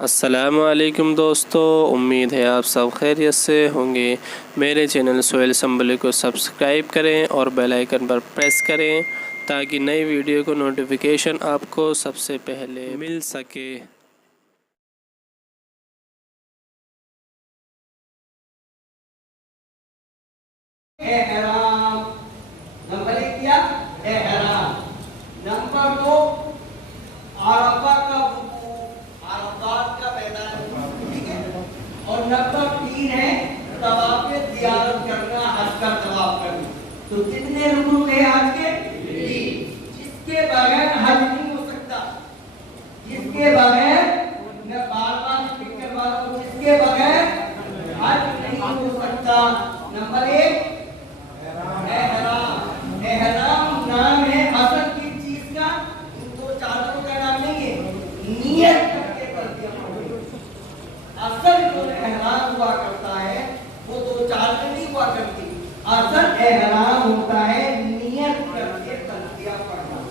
السلام علیکم دوستو، امید ہے آپ سب خیریت سے ہوں گے۔ میرے چینل سہیل اسمبلی کو سبسکرائب کریں اور بیل آئیکن پر پریس کریں تاکہ نئی ویڈیو کو نوٹیفیکیشن آپ کو سب سے پہلے مل سکے۔ احرام نمبر 1 کیا احرام، نمبر 2 عرفہ کا وقوف، عرفات کا میدان، ٹھیک ہے، اور نمبر 3 ہے طواف زیارت کرنا، حج کا طواف کرنا۔ تو کتنے رکن ہیں حج کے؟ 3۔ جس کے بغیر حج نہیں ہو سکتا، جس کے بغیر، میں بار بار ذکر کروا رہا ہوں، جس کے بغیر حج نہیں ہو سکتا۔ نمبر 1 احرام، احرام نام ہے اصل کی چیز کا، ان دو چادروں کا نام نہیں ہے، نیت کر کے کرتے ہیں۔ اصل جو احرام ہوا کرتا ہے وہ دو چادریں نہیں ہوا کرتی، اصل احرام ہوتا ہے نیت کر کے تلبیہ پڑھنا۔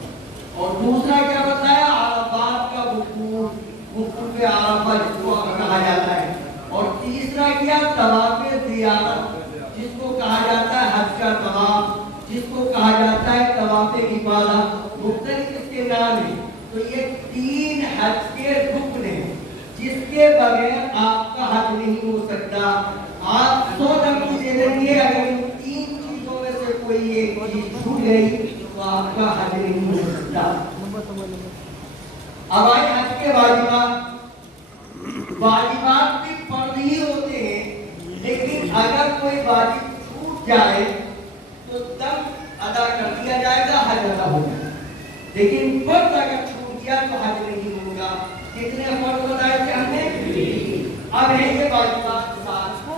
اور دوسرا کیا بتایا؟ عرفات کا وقوف، وقوف عرفہ جس کو کہا جاتا ہے۔ اور تیسرا کیا؟ طواف زیارت، جس کو کہا جاتا ہے حج کا طواف، جس کو کہا جاتا ہے طواف افاضہ، مختلف اس کے نام ہیں۔ تو یہ 3 حج کے رکن ہیں جس کے بغیر آپ کا حج نہیں ہو سکتا۔ آپ 100 نمبر دے دیں گے اگر ان 3 چیزوں میں سے کوئی ایک چیز چھوٹ گئی تو آپ کا حج نہیں ہو سکتا۔ اب آئے حج کے واجبات۔ واجبات بھی فرض ہی ہوتے ہیں، لیکن اگر کوئی واجب چھوٹ جائے تو دم ادا کر دیا جائے گا، حج ادا ہو جائے گا۔ لیکن فرض اگر چھوٹ گیا تو حج نہیں ہوگا۔ کتنے فرض بتائے تھے ہم نے؟ اب ہے یہ واجبات 7۔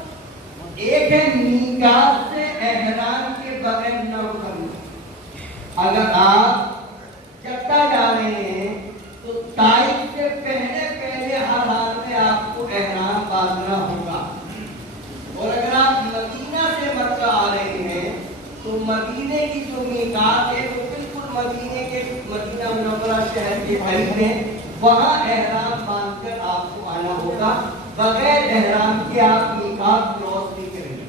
ایک ہے میقات سے احرام کے بغیر نہ کرنا۔ اگر آپ جدہ جا رہے ہیں تو تاریخ سے پہلے ہر حال میں آپ کو احرام باندھنا ہوگا۔ اور اگر آپ مدینہ سے مکہ آ رہے ہیں تو مدینے کی جو میقات ہے وہ بالکل مدینے کے مدینہ منورہ شہر کے قریب ہے، وہاں احرام باندھ کر آپ کو آنا ہوگا۔ بغیر احرام کے آپ میقات کراس نہیں کریں گے۔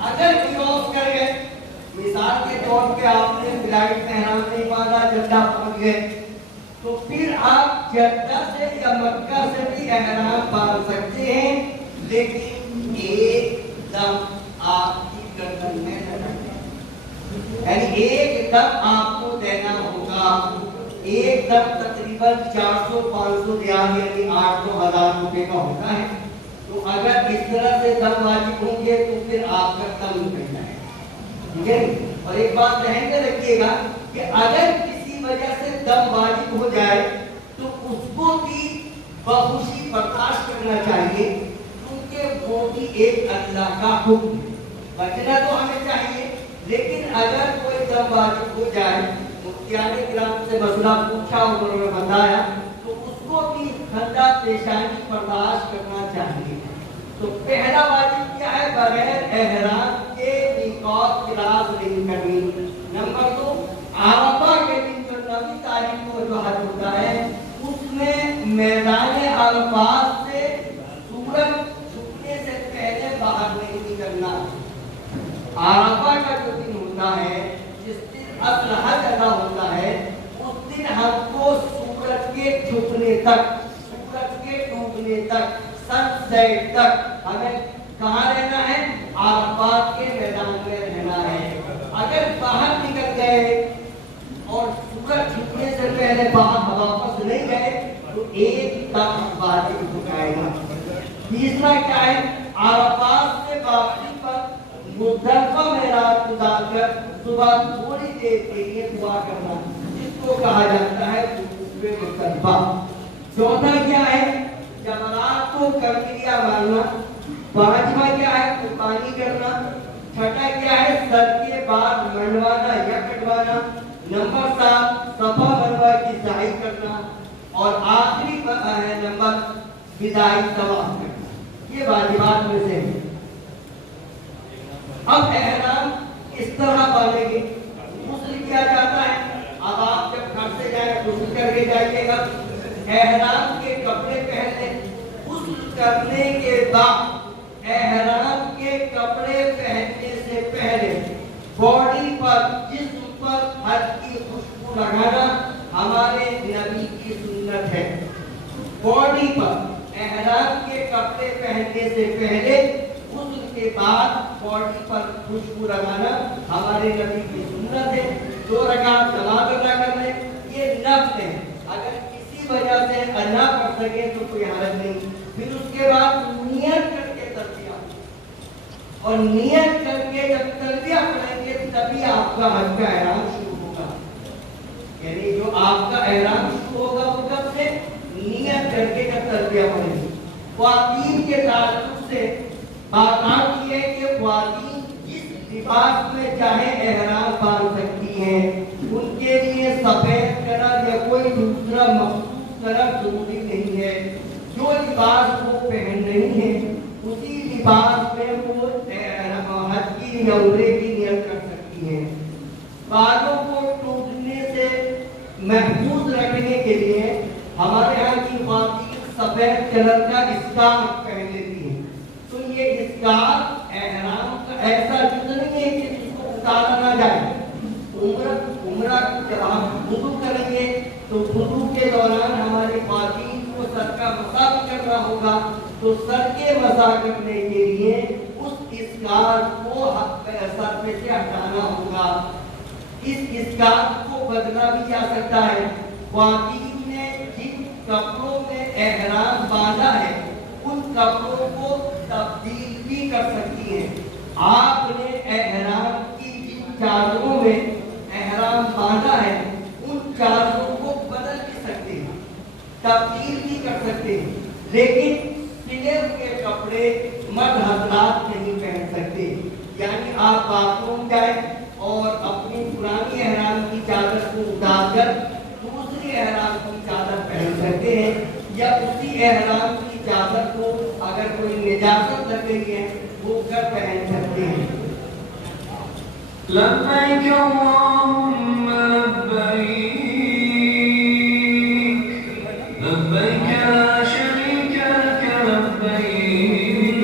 اگر کراس کر گئے، مثال کے طور پہ آپ نے فلائٹ میں احرام نہیں باندھا، جدہ پہنچ گئے، تو پھر آپ جدہ سے یا مکہ سے بھی احرام باندھ سکتے ہیں، لیکن ایک دم آپ کی گردن میں یعنی ایک دم آپ کو دینا ہوگا۔ ایک دم تقریباً 400-500 ریال یعنی 800-1000 روپے کا ہوتا ہے۔ تو اگر اس طرح سے دم واجب ہوں گے تو پھر آپ کا دم نکل جائے گا، ٹھیک ہے۔ اور ایک بات ذہن میں رکھیے گا کہ اگر کسی وجہ سے دم واجب ہو جائے تو اس کو بھی بخوشی برداشت کرنا چاہیے، کیونکہ وہ بھی ایک اللہ کا حکم ہے۔ بچنا تو ہمیں چاہیے، لیکن اگر کوئی دم واجب ہو جائے، مفتیان کرام سے مسئلہ پوچھا انہوں نے بتایا، تو اس کو بھی خندہ پیشانی برداشت کرنا چاہیے۔ تو پہلا واجب کیا ہے؟ بغیر احرام کے میقات کراس نہیں کرنی۔ نمبر 2 عرفہ کے دن جو 9 تاریخ کو جو حج ہوتا ہے اس میں میدان عرفات سے سورج چھپنے سے پہلے باہر نہیں نکلنا۔ عرفہ کا جو دن ہوتا ہے، جس دن اصل حج ادا ہوتا ہے، اس دن ہم کو سورج کے چھپنے تک، سورج کے ڈوبنے تک، سن سیٹ تک ہمیں کہاں رہنا ہے؟ عرفات کے میدان میں رہنا ہے۔ اگر باہر نکل گئے اور سورج چھپنے سے پہلے باہر واپس نہیں گئے تو ایک دم واجب ہو جائے گا۔ تیسرا کیا ہے؟ عرفات سے واپسی پر مزدلفہ میں رات گزار کر صبح تھوڑی دیر کے لیے دعا کرنا، جس کو کہا جاتا ہے وقوف مزدلفہ۔ چوتھا کیا ہے؟ جمرات کو کنکریاں مارنا۔ پانچواں کیا ہے؟ قربانی کرنا۔ چھٹا کیا ہے؟ سر کے بال منڈوانا یا کٹوانا۔ نمبر 7 صفا مروا کی سعی کرنا۔ اور آخری ہے نمبر بدائی طواف کرنا۔ یہ واجبات میں سے ہے۔ اب احرام اس طرح باندھیں گے، غسل کیا جاتا ہے۔ اب آپ جب گھر سے جائیں غسل کر کے جائیے گا، احرام کے کپڑے پہن لیں، करने के बाद एहराम के कपड़े पहनने से पहले बॉडी पर, जिस्म पर हल्की खुशबू लगाना हमारे नबी की सुन्नत है। बॉडी पर एहराम के कपड़े पहनने से पहले, गुस्ल के बाद बॉडी पर खुशबू लगाना हमारे नबी की सुन्नत है। 2 रकात नमाज अदा कर ले, ये नफ्ल है। अगर किसी वजह से अदा कर सके तो कोई हरज नहीं। फिर उसके बाद नियत करके तलबिया, और नियत करके जब तलबिया पढ़ेंगे तभी आपका हज का एहराम शुरू होगा। यानी जो आपका एहराम शुरू होगा वो कब से? नियत करके जब तलबिया पढ़ेंगे। ख्वातीन के ताल्लुक से बात आती है कि ख्वातीन जिस लिबास में चाहे एहराम बांध सकती हैं, उनके लिए सफेद कलर या कोई दूसरा मखसूस कलर जरूरी नहीं है। जो लिबास वो पहन रही है उसी लिबास में वो हज की या उम्रे की नियत कर सकती है। बालों को टूटने से महफूज रखने के लिए हमारे यहाँ की ख्वातीन सफेद कलर का स्कार्फ पहन लेती है। तो ये स्कार्फ एहराम का ऐसा जुज़ नहीं है कि जिसको उतारा ना जाए। उम्रा जब आप वुज़ू करेंगे तो वुज़ू के दौरान हमारी ख्वातीन को सर का मसा भी करना होगा, तो सर के मसा करने के लिए उस स्कार्फ को सर पे से हटाना होगा। इस स्कार्फ को बदला भी जा सकता है। ख्वातीन ने जिन कपड़ों में एहराम बांधा है उन कपड़ों को तब्दील भी कर सकती है। आपने एहराम की जिन चादरों में एहराम बांधा है उन चादरों को बदल भी सकते हैं, तब्दील भी कर सकते हैं, लेकिन सिले हुए कपड़े मर्द हजरात नहीं पहन सकते। यानी आप बाथरूम जाए और अपनी पुरानी एहराम की चादर को उतार कर दूसरी एहराम की चादर पहन सकते हैं, या उसी एहराम की चादर को अगर कोई निजासत लग गई है वो कर पहन सकते हैं। लब्बैक अल्लाहुम्मा लब्बैक, लब्बैक ला शरीका लक लब्बैक,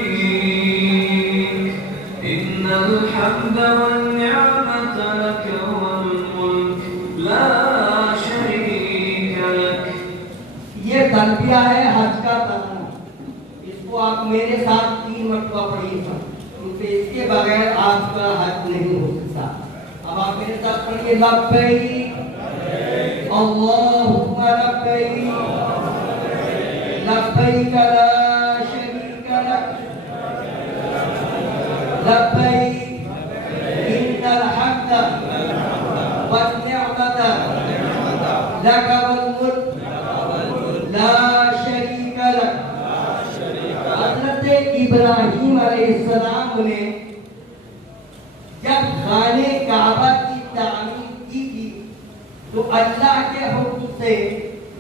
इन्नल हम्दा वन निअमता लक वल मुल्क ला शरीका लक। ये तलबिया है हज का तराना। इसको आप मेरे साथ 3 मरतबा पढ़िए, क्योंकि इसके बगैर आपका हज नहीं हो सकता। अब आप मेरे साथ पढ़िए, लब्बैक अल्लाहुम्मा लब्बैक, लब्बैक ला शरीका लक, लब्बैक इन्नल हम्दा वन निअमता लक वल मुल्क ला शरीका लक। हज़रत इब्राहीम अलैहिस्सलाम ने जब खाने काबा की तामीर की थी तो अल्लाह के हुक्म से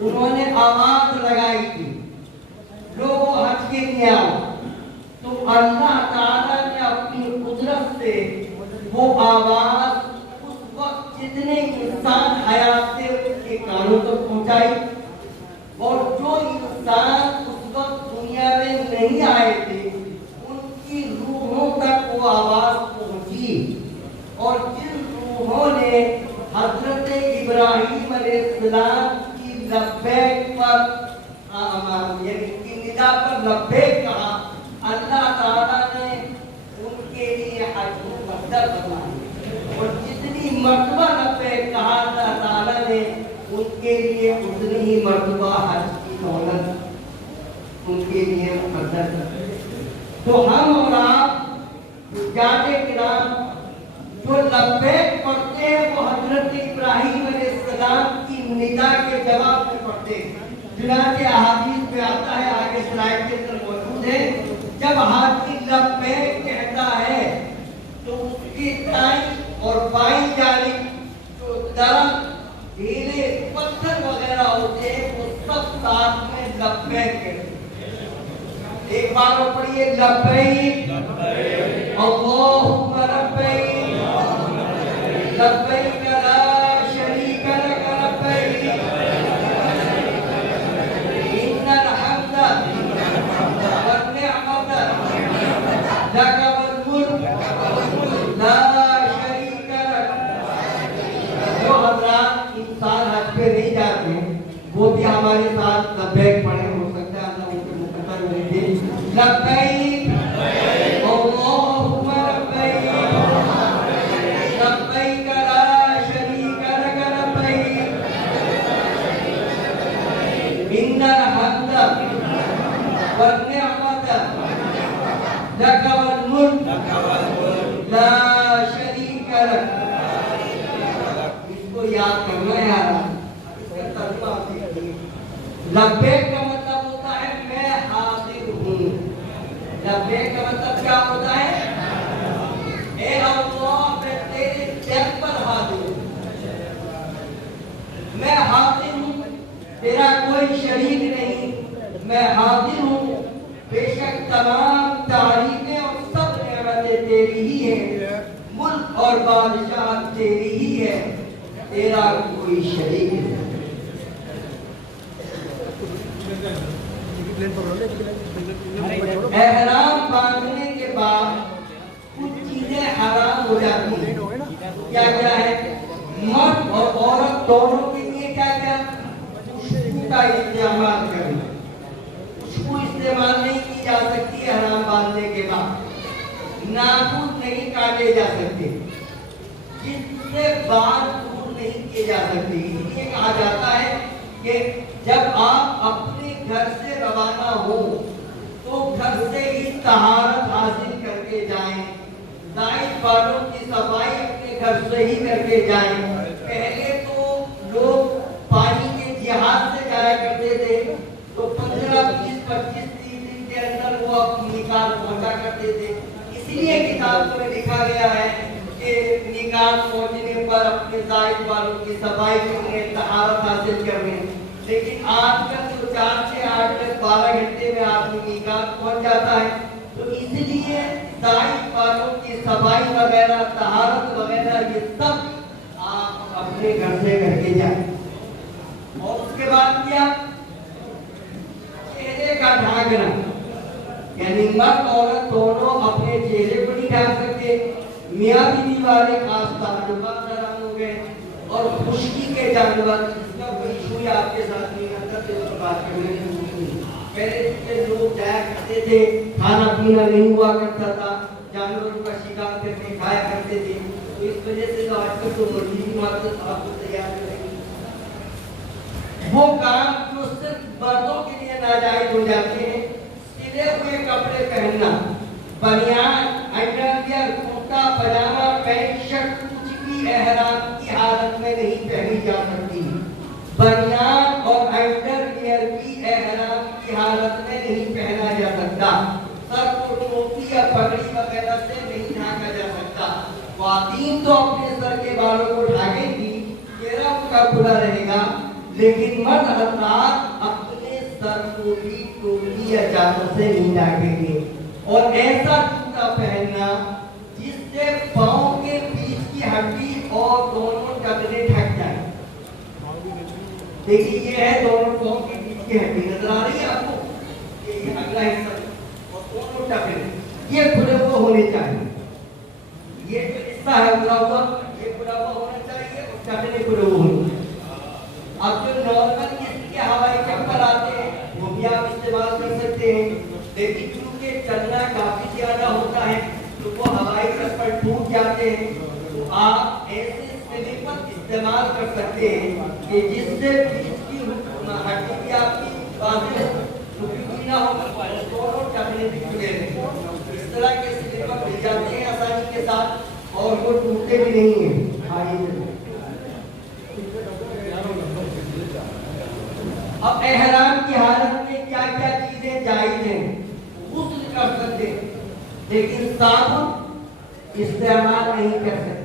उन्होंने आवाज लगाई थी, लोगों हज के लिए आओ। तो अल्लाह ताला ने अपनी कुदरत से वो आवाज उस वक्त जितने इंसान हयात थे उनके कानों तक पहुंचाई, और जो इंसान उस वक्त दुनिया में नहीं आए थे उनकी रूहों तक वो आवाज पहुंची। और जिन रूहों ने हजरत इब्राहीम अलैहिस्सलाम की लब्बैक पर यानी की निदा पर लब्बैक कहा, अल्लाह ताला ने उनके लिए हज मुक़द्दर बनाया। और जितनी मर्तबा लब्बैक कहा अल्लाह ताला ने उनके लिए उतनी ही मर्तबा हज की दौलत उनके लिए मुक़द्दर कर। तो हम और आप जाने किराम जो लब्बैक पढ़ते हैं वो हजरत इब्राहीम अलैहिस्सलाम की निदा के जवाब में पढ़ते हैं। चुनांचे अहादीस में आता है, आगे स्लाइड के अंदर मौजूद है, जब हाथी लब्बैक कहता है तो उसकी दाईं और बाईं जानिब जो दरख्त, ढीले पत्थर वगैरह होते हैं वो सब साथ में लब्बैक कहते हैं। एक बार वो पढ़िए, लब्बैक अल्लाहुम्मा लब्बैक, लब्बैक ला शरीका लक लब्बैक, इन्नल हम्दा लब्बैक अल्लाहुम्मा लब्बैक लब्बैक ला शरीका लक लब्बैक इन्नल हम्द वन निअमत लक वल मुल्क ला शरीका लक। इसको याद करना है यार। इसका तर्जुमा लब्बैक का मतलब होता है मैं हाजिर हूँ। लब्बैक का मतलब क्या होता है? ए अल्लाह मैं तेरे दर पर हाजिर हूँ, मैं हाजिर हूँ, तेरा कोई शरीक नहीं, मैं हाजिर हूँ। बेशक तमाम तारीफें और सब नेमतें तेरी ही है, मुल्क और बादशाह तेरी ही है, तेरा कोई शरीक नहीं। एहराम बांधने के बाद कुछ चीजें हराम हो जाती हैं। क्या क्या है? मर्द और औरत दोनों के लिए क्या क्या? खुशबू का इस्तेमाल करना। खुशबू इस्तेमाल नहीं की जा सकती है हराम बांधने के बाद। नाखून नहीं काटे जा सकते, जिससे बाल दूर नहीं किए जा सकते। इसलिए कहा जाता है कि जब आप अपने घर से रवाना हो तो घर से ही तहारत हासिल करके जाएं। जायद बालों की सफाई अपने घर से ही करके जाएं। पहले तो लोग पानी के जहाज से जाया करते थे, तो 15, 20, 25, 30 दिन के अंदर वो अपनी निकाल पहुंचा करते थे। इसलिए किताब में लिखा गया है कि निकाल पहुंचने पर अपने जायद बालों की सफाई करने, तहारत हासिल करने। लेकिन आजकल तो 4 से 8 तक 12 घंटे में आदमी निकात पहुंच जाता है, तो इसलिए जायद बालों की सफाई वगैरह, तहारत वगैरह ये सब आप अपने घर से करके जाए। और उसके बाद क्या? चेहरे का ढांकना, यानी मर्द औरत दोनों अपने चेहरे को नहीं ढांक सकते। मियाँ बीवी वाले खास ताल्लुकात हराम हो गए। और खुशकी के जानवर, इसका कोई इशू ही आपके साथ नहीं करता, तो इसको बात करने की जरूरत नहीं। पहले के लोग जाया करते थे, खाना पीना नहीं हुआ करता था, जानवरों का शिकार करके खाया करते थे, तो इस वजह से तो आजकल तो मुर्गी भी मात्र आपको तैयार करेंगे। वो काम जो सिर्फ मर्दों के लिए नाजायज हो जाते हैं, सिले हुए कपड़े पहनना, बनियान, अंडरवियर, कुर्ता, पजामा, पैंट, शर्ट, एहराम की हालत में नहीं पहनी जा सकती। बनियान और अंडरवियर भी एहराम की हालत में नहीं पहना जा सकता। सर को टोपी या पगड़ी वगैरह से नहीं ढांका जा सकता। ख्वातीन तो अपने सर के बालों को ढाकेंगी, चेहरा उनका खुला रहेगा, लेकिन मर्द हजरात अपने सर को भी टोपी या चादर से नहीं ढाकेंगे। और ऐसा जूता पहनना जिससे पाँव के बीच की हड्डी और दोनों टखने ढक जाए। देखिए ये है दोनों पाँव के बीच की हड्डी, नजर आ रही है आपको? ये अगला हिस्सा और दोनों टखने ये खुले हुए होने चाहिए। ये जो हिस्सा है खुला हुआ, ये खुला हुआ होना चाहिए और टखने खुले हुए होने चाहिए। अब जो नॉर्मल इसके हवाई चप्पल आते हैं वो भी आप इस्तेमाल कर सकते हैं, लेकिन क्योंकि चलना काफी ज्यादा होता है तो वो हवाई चप्पल टूट जाते हैं, तो आप ऐसे स्लीपर इस्तेमाल कर सकते हैं कि जिससे बीच की हड्डी भी आपकी वाज़ेह टूटी ना हो, दोनों टखने भी खुले रहें। इस तरह के स्लीपर मिल जाते हैं आसानी के साथ और वो टूटते भी नहीं हैं। अब एहराम की हालत में क्या क्या चीजें जायज हैं? गुस्ल कर सकते, लेकिन साबुन इस्तेमाल नहीं कर सकते।